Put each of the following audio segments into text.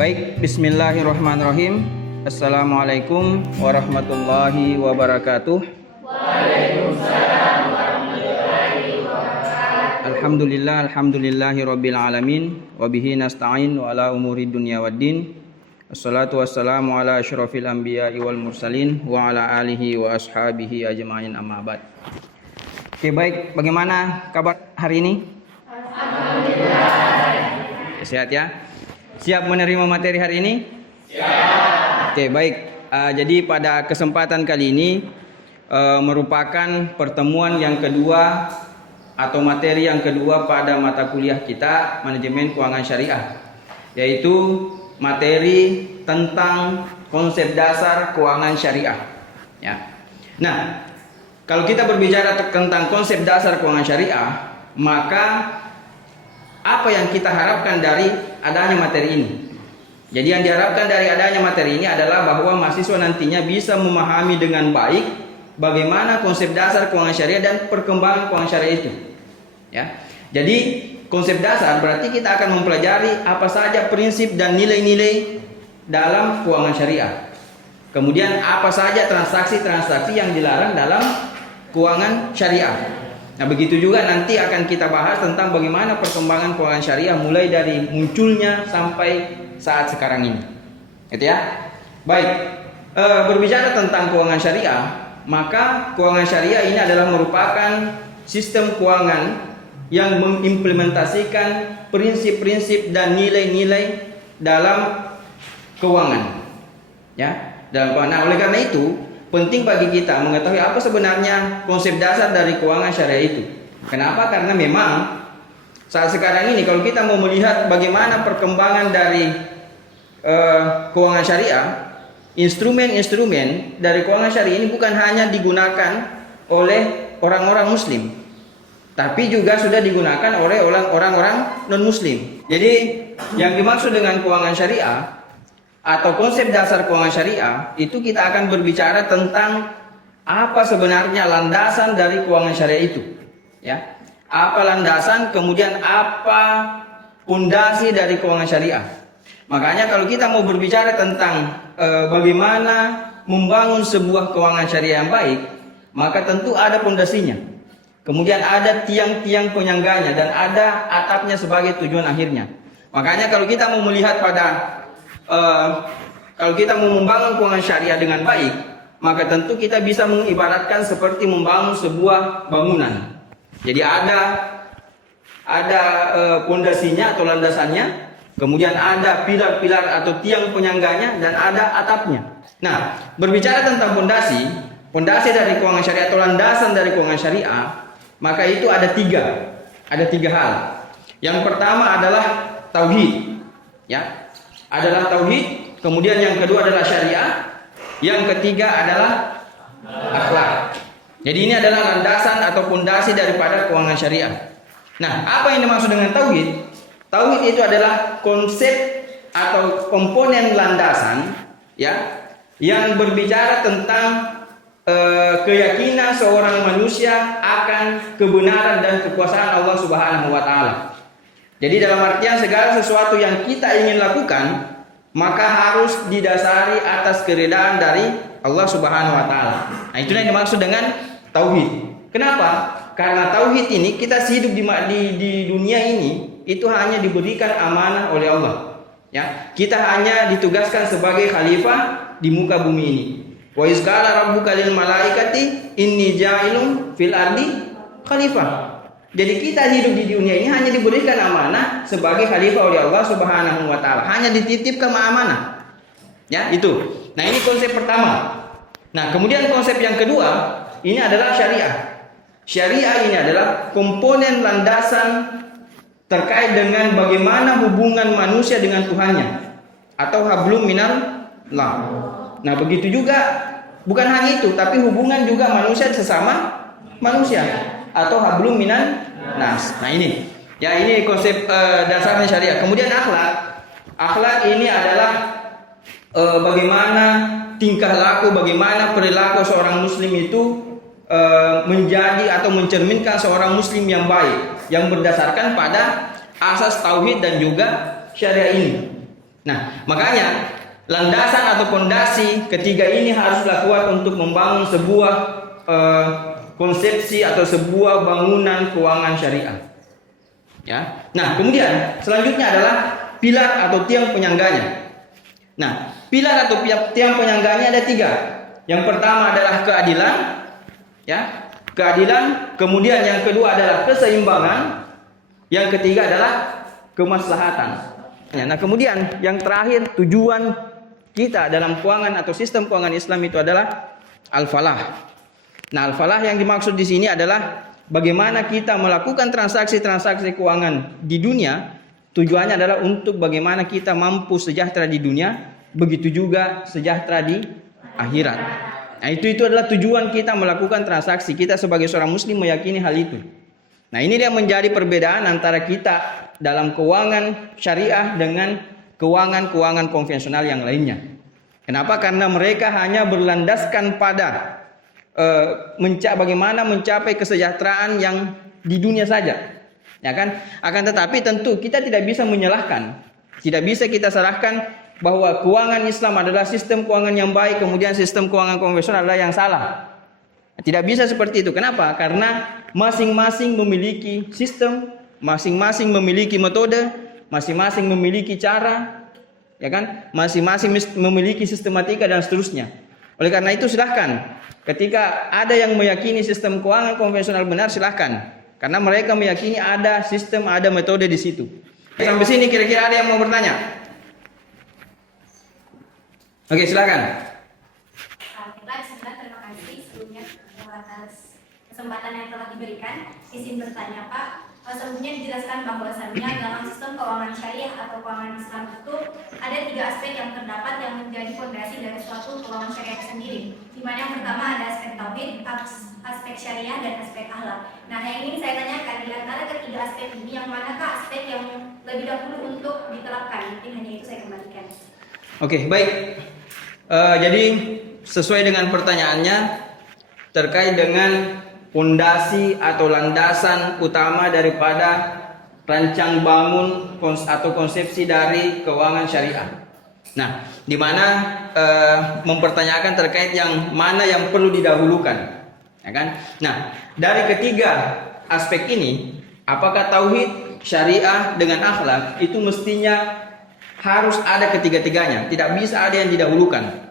Baik, bismillahirrahmanirrahim. Assalamualaikum warahmatullahi wabarakatuh. Waalaikumsalam warahmatullahi wabarakatuh. Alhamdulillahi rabbil alamin. Wabihi nasta'in wa ala umuri dunya waddin. Assalatu wassalamu ala asyrafil anbiya'i wal mursalin wa ala alihi wa ashabihi ajma'in, amma ba'd. Oke, baik, bagaimana kabar hari ini? Alhamdulillah. Sehat ya? Siap menerima materi hari ini? Siap. Oke, baik. Jadi pada kesempatan kali ini merupakan pertemuan yang kedua atau materi yang kedua pada mata kuliah kita manajemen keuangan syariah, yaitu materi tentang konsep dasar keuangan syariah. Ya. Nah, kalau kita berbicara tentang konsep dasar keuangan syariah, maka apa yang kita harapkan dari adanya materi ini? Jadi yang diharapkan dari adanya materi ini adalah bahwa mahasiswa nantinya bisa memahami dengan baik bagaimana konsep dasar keuangan syariah dan perkembangan keuangan syariah itu. Ya. Jadi konsep dasar berarti kita akan mempelajari apa saja prinsip dan nilai-nilai dalam keuangan syariah. Kemudian apa saja transaksi-transaksi yang dilarang dalam keuangan syariah. Nah, begitu juga nanti akan kita bahas tentang bagaimana perkembangan keuangan syariah mulai dari munculnya sampai saat sekarang ini. Gitu ya. Baik, berbicara tentang keuangan syariah, maka keuangan syariah ini adalah merupakan sistem keuangan yang mengimplementasikan prinsip-prinsip dan nilai-nilai dalam keuangan. Ya, dalam keuangan. Nah, oleh karena itu penting bagi kita mengetahui apa sebenarnya konsep dasar dari keuangan syariah itu. Kenapa? Karena memang saat sekarang ini kalau kita mau melihat bagaimana perkembangan dari keuangan syariah, instrumen-instrumen dari keuangan syariah ini bukan hanya digunakan oleh orang-orang muslim, tapi juga sudah digunakan oleh orang-orang non-muslim. Jadi yang dimaksud dengan keuangan syariah atau konsep dasar keuangan syariah itu kita akan berbicara tentang apa sebenarnya landasan dari keuangan syariah itu, ya. Apa landasan, kemudian apa pondasi dari keuangan syariah. Makanya kalau kita mau berbicara tentang bagaimana membangun sebuah keuangan syariah yang baik, maka tentu ada pondasinya. Kemudian ada tiang-tiang penyangganya dan ada atapnya sebagai tujuan akhirnya. Makanya kalau kita mau melihat pada kalau kita mau membangun keuangan syariah dengan baik, maka tentu kita bisa mengibaratkan seperti membangun sebuah bangunan. Jadi ada pondasinya atau landasannya, kemudian ada pilar-pilar atau tiang penyangganya dan ada atapnya. Nah, berbicara tentang pondasi dari keuangan syariah atau landasan dari keuangan syariah, maka itu ada tiga hal. Yang pertama adalah tauhid, ya. Adalah tauhid, kemudian yang kedua adalah syariah, yang ketiga adalah akhlak. Jadi ini adalah landasan atau pondasi daripada keuangan syariah. Nah, apa yang dimaksud dengan tauhid? Tauhid itu adalah konsep atau komponen landasan, ya, yang berbicara tentang keyakinan seorang manusia akan kebenaran dan kekuasaan Allah Subhanahu wa taala. Jadi dalam artian segala sesuatu yang kita ingin lakukan maka harus didasari atas keridaan dari Allah Subhanahu wa taala. Nah, itulah yang dimaksud dengan tauhid. Kenapa? Karena tauhid ini kita hidup di dunia ini itu hanya diberikan amanah oleh Allah. Ya, kita hanya ditugaskan sebagai khalifah di muka bumi ini. Wa iz qala rabbuka lil malaikati inni ja'ilun fil ardi khalifah. Jadi kita hidup di dunia ini hanya diberikan amanah sebagai khalifah oleh Allah Subhanahu wa taala. Hanya dititipkan amanah. Ya, itu. Nah, ini konsep pertama. Nah, kemudian konsep yang kedua, ini adalah syariah. Syariah ini adalah komponen landasan terkait dengan bagaimana hubungan manusia dengan Tuhannya atau hablum minallah. Nah, begitu juga bukan hanya itu, tapi hubungan juga manusia sesama manusia atau hablum minan nas. Nah, ini konsep dasarnya syariah. Kemudian akhlak ini adalah bagaimana tingkah laku, bagaimana perilaku seorang muslim itu menjadi atau mencerminkan seorang muslim yang baik, yang berdasarkan pada asas tauhid dan juga syariah ini. Nah, makanya landasan atau fondasi ketiga ini haruslah kuat untuk membangun sebuah konsepsi atau sebuah bangunan keuangan syariah. Ya. Nah, kemudian selanjutnya adalah pilar atau tiang penyangganya. Nah, pilar atau tiang penyangganya ada 3. Yang pertama adalah keadilan, ya, keadilan. Kemudian yang kedua adalah keseimbangan. Yang ketiga adalah kemaslahatan. Nah, kemudian yang terakhir, tujuan kita dalam keuangan atau sistem keuangan Islam itu adalah al-falah. Nah, al-falah yang dimaksud di sini adalah bagaimana kita melakukan transaksi-transaksi keuangan di dunia. Tujuannya adalah untuk bagaimana kita mampu sejahtera di dunia, begitu juga sejahtera di akhirat. Nah, itu adalah tujuan kita melakukan transaksi. Kita sebagai seorang muslim meyakini hal itu. Nah, ini dia menjadi perbedaan antara kita dalam keuangan syariah dengan keuangan-keuangan konvensional yang lainnya. Kenapa? Karena mereka hanya berlandaskan pada bagaimana mencapai kesejahteraan yang di dunia saja. Ya kan? Akan tetapi tentu kita tidak bisa menyalahkan. Tidak bisa kita salahkan bahwa keuangan Islam adalah sistem keuangan yang baik, kemudian sistem keuangan konvensional adalah yang salah. Tidak bisa seperti itu. Kenapa? Karena masing-masing memiliki sistem, masing-masing memiliki metode, masing-masing memiliki cara, ya kan? Masing-masing memiliki sistematika dan seterusnya. Oleh karena itu silahkan, ketika ada yang meyakini sistem keuangan konvensional benar, silahkan. Karena mereka meyakini ada sistem, ada metode di situ. Sampai sini kira-kira ada yang mau bertanya? Oke, silakan. Terima kasih sebelumnya atas kesempatan yang telah diberikan. Izin bertanya Pak, sebelumnya dijelaskan bahwasannya dalam sistem keuangan syariah atau keuangan Islam itu ada 3 aspek yang terdapat yang menjadi fondasi dari suatu keuangan syariah sendiri. Di mana yang pertama ada aspek tauhid, aspek syariah dan aspek akhlak. Nah, yang ingin saya tanyakan, di antara ketiga aspek ini yang manakah aspek yang lebih dahulu untuk diterapkan? Mungkin hanya itu saya kembalikan. Oke, baik. Jadi sesuai dengan pertanyaannya terkait dengan fondasi atau landasan utama daripada rancang bangun atau konsepsi dari keuangan syariah. Nah, di mana mempertanyakan terkait yang mana yang perlu didahulukan, ya kan? Nah, dari ketiga aspek ini, apakah tauhid, syariah dengan akhlak itu mestinya harus ada ketiga-tiganya, tidak bisa ada yang didahulukan,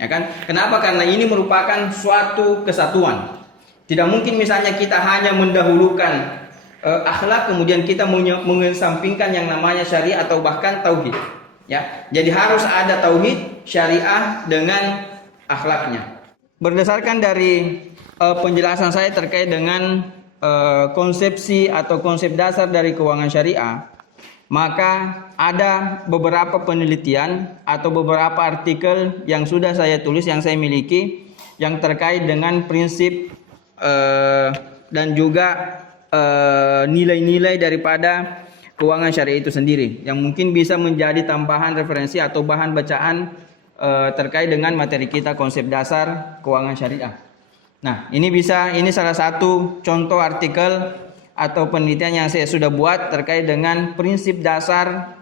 ya kan? Kenapa? Karena ini merupakan suatu kesatuan. Tidak mungkin misalnya kita hanya mendahulukan akhlak kemudian kita mengesampingkan yang namanya syariah atau bahkan tauhid, ya. Jadi harus ada tauhid, syariah dengan akhlaknya. Berdasarkan dari penjelasan saya terkait dengan konsepsi atau konsep dasar dari keuangan syariah, maka ada beberapa penelitian atau beberapa artikel yang sudah saya tulis, yang saya miliki, yang terkait dengan prinsip dan juga nilai-nilai daripada keuangan syariah itu sendiri, yang mungkin bisa menjadi tambahan referensi atau bahan bacaan terkait dengan materi kita konsep dasar keuangan syariah. Nah, ini salah satu contoh artikel atau penelitian yang saya sudah buat terkait dengan prinsip dasar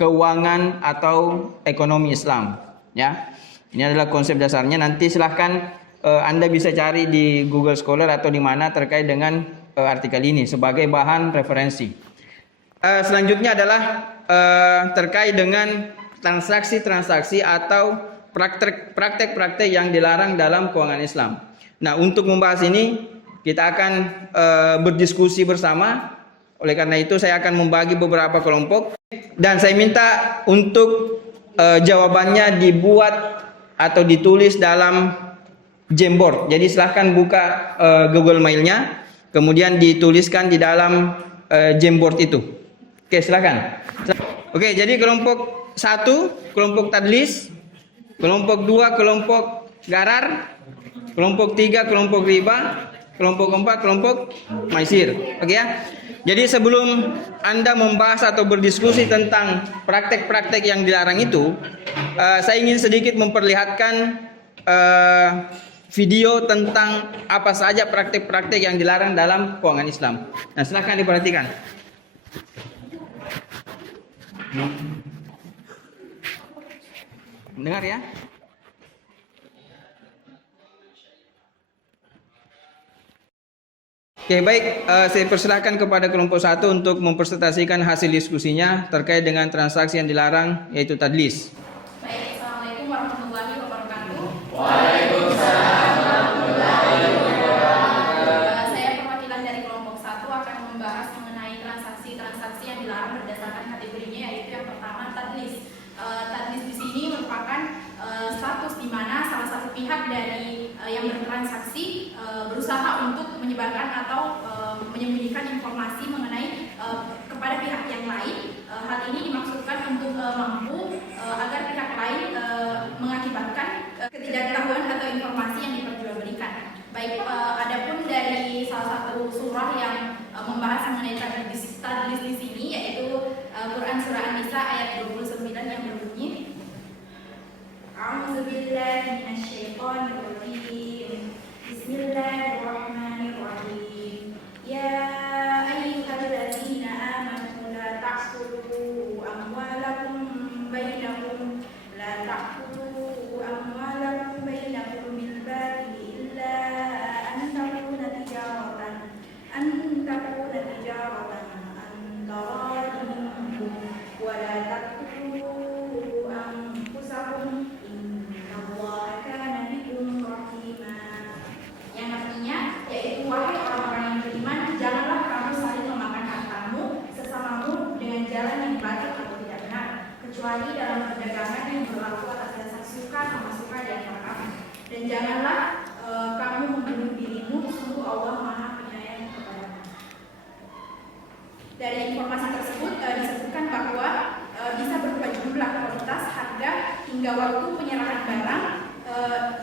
keuangan atau ekonomi Islam, ya. Ini adalah konsep dasarnya. Nanti silahkan Anda bisa cari di Google Scholar atau di mana terkait dengan artikel ini sebagai bahan referensi. Selanjutnya adalah terkait dengan transaksi-transaksi atau praktek-praktek yang dilarang dalam keuangan Islam. Nah, untuk membahas ini kita akan berdiskusi bersama. Oleh karena itu saya akan membagi beberapa kelompok dan saya minta untuk jawabannya dibuat atau ditulis dalam Jamboard. Jadi silahkan buka Google Mail-nya, kemudian dituliskan di dalam Jamboard itu. Oke, silahkan. Oke, jadi kelompok 1 kelompok tadlis, kelompok 2 kelompok garar, kelompok 3 kelompok riba, kelompok 4 kelompok maisir. Oke ya. Jadi sebelum Anda membahas atau berdiskusi tentang praktek-praktek yang dilarang itu, saya ingin sedikit memperlihatkan video tentang apa saja praktek-praktek yang dilarang dalam keuangan Islam. Nah, silahkan diperhatikan. Dengar ya. Oke, baik. Saya persilahkan kepada kelompok 1 untuk mempresentasikan hasil diskusinya terkait dengan transaksi yang dilarang, yaitu tadlis. Baik, Assalamualaikum warahmatullahi wabarakatuh. Saya perwakilan dari kelompok 1 akan membahas mengenai transaksi-transaksi yang dilarang berdasarkan kategorinya, yaitu yang pertama tadlis. Tadlis di sini merupakan status di mana salah satu pihak dari yang bertransaksi berusaha untuk menyebarkan atau menyembunyikan informasi mengenai kepada pihak yang lain. Hal ini dimaksudkan untuk mampu agar pihak lain mengakibatkan ketidaktahuan atau informasi yang diperjualbelikan. Baik, adapun dari salah satu surah yang membahas mengenai tadlis di sini, yaitu Quran surah An-Nisa ayat 29 yang berbunyi, A'udzubillahi minasyaitonirrajim. Bismillahirrahmanirrahim. Ya ayyuhalladzina amanu la ta'kulu amwalakum bainakum bil batili illa an takuna tijaratan an taradin minkum wa la taqtulu anfusakum innallaha kana bikum rahima. Yang artinya yaitu, wahai orang-orang yang beriman, janganlah kamu saling memakan hartamu sesamamu dengan jalan yang batil atau tidak benar, kecuali dalam perdagangan yang berlaku atas dasar suka sama suka di antara kamu. Dan janganlah kamu membunuh dirimu, sungguh Allah Maha Penyayang kepadamu. Dari informasi tersebut disebutkan bahwa bisa berupa jumlah, kualitas, harga, hingga waktu penyerahan barang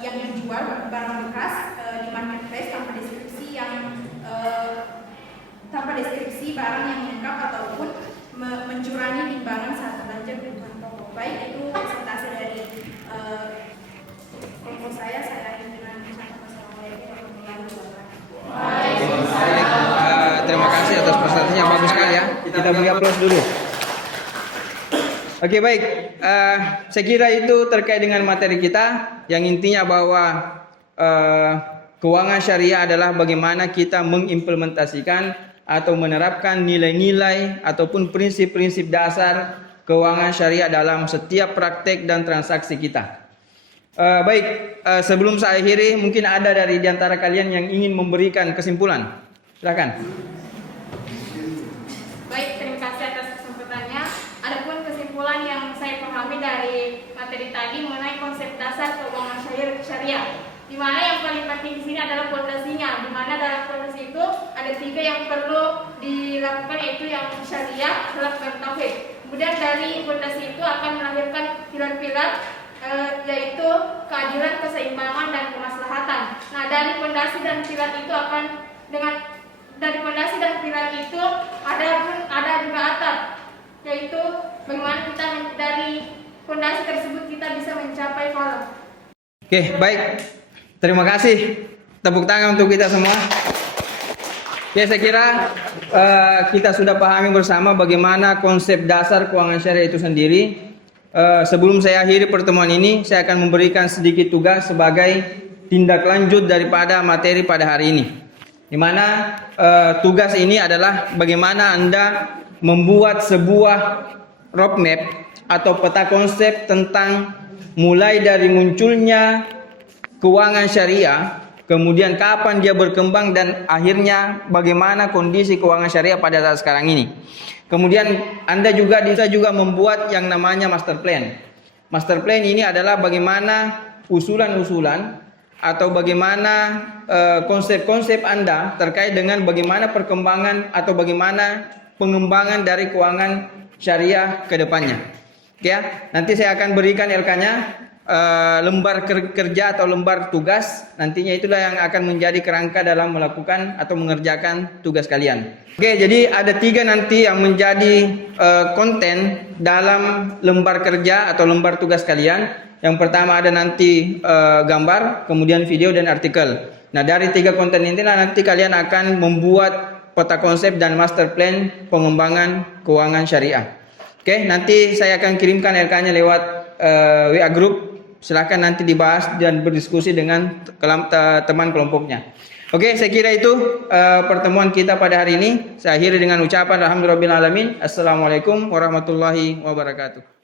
yang dijual, barang bekas di marketplace tanpa deskripsi barang yang lengkap ataupun mencurangi timbangan saat belanja kebutuhan pokok. Baik, itu presentasi dari kelompok saya. Saya akhiri dengan ucapan wassalamualaikum warahmatullahi wabarakatuh. Terima kasih atas presentasinya, bagus sekali ya. Kita beri aplaus dulu. Oke, baik. Saya kira itu terkait dengan materi kita, yang intinya bahwa keuangan syariah adalah bagaimana kita mengimplementasikan atau menerapkan nilai-nilai ataupun prinsip-prinsip dasar keuangan syariah dalam setiap praktek dan transaksi kita. Baik, sebelum saya akhiri, mungkin ada dari di antara kalian yang ingin memberikan kesimpulan. Silakan. Baik, terima kasih atas kesempatannya. Adapun kesimpulan yang saya pahami dari materi tadi mengenai konsep dasar keuangan syariah, di mana yang paling penting di sini adalah fondasinya, di mana dalam fondasi itu ada 3 yang perlu dilakukan, yaitu yang syariah, akhlak, dan tauhid. Kemudian dari fondasi itu akan melahirkan pilar-pilar, yaitu keadilan, keseimbangan, dan kemaslahatan. Nah, dari fondasi dan pilar itu ada juga atap, yaitu bagaimana kita dari fondasi tersebut kita bisa mencapai falah. Oke, baik. Terima kasih. Tepuk tangan untuk kita semua. Ya, saya kira kita sudah pahami bersama bagaimana konsep dasar keuangan syariah itu sendiri. Sebelum saya akhiri pertemuan ini, saya akan memberikan sedikit tugas sebagai tindak lanjut daripada materi pada hari ini. Di mana tugas ini adalah bagaimana Anda membuat sebuah roadmap atau peta konsep tentang mulai dari munculnya keuangan syariah, kemudian kapan dia berkembang, dan akhirnya bagaimana kondisi keuangan syariah pada saat sekarang ini. Kemudian Anda juga bisa membuat yang namanya master plan. Master plan ini adalah bagaimana usulan-usulan atau bagaimana konsep-konsep Anda terkait dengan bagaimana perkembangan atau bagaimana pengembangan dari keuangan syariah ke depannya. Ya, nanti saya akan berikan LK-nya. Lembar kerja atau lembar tugas, nantinya itulah yang akan menjadi kerangka dalam melakukan atau mengerjakan tugas kalian. Oke, jadi ada 3 nanti yang menjadi konten dalam lembar kerja atau lembar tugas kalian. Yang pertama ada nanti gambar, kemudian video dan artikel. Nah, dari 3 konten inilah nanti kalian akan membuat peta konsep dan master plan pengembangan keuangan syariah. Oke, nanti saya akan kirimkan LK-nya lewat WA group, silakan nanti dibahas dan berdiskusi dengan teman kelompoknya. Oke, saya kira itu pertemuan kita pada hari ini. Saya akhiri dengan ucapan alhamdulillahirabbil alamin. Assalamualaikum warahmatullahi wabarakatuh.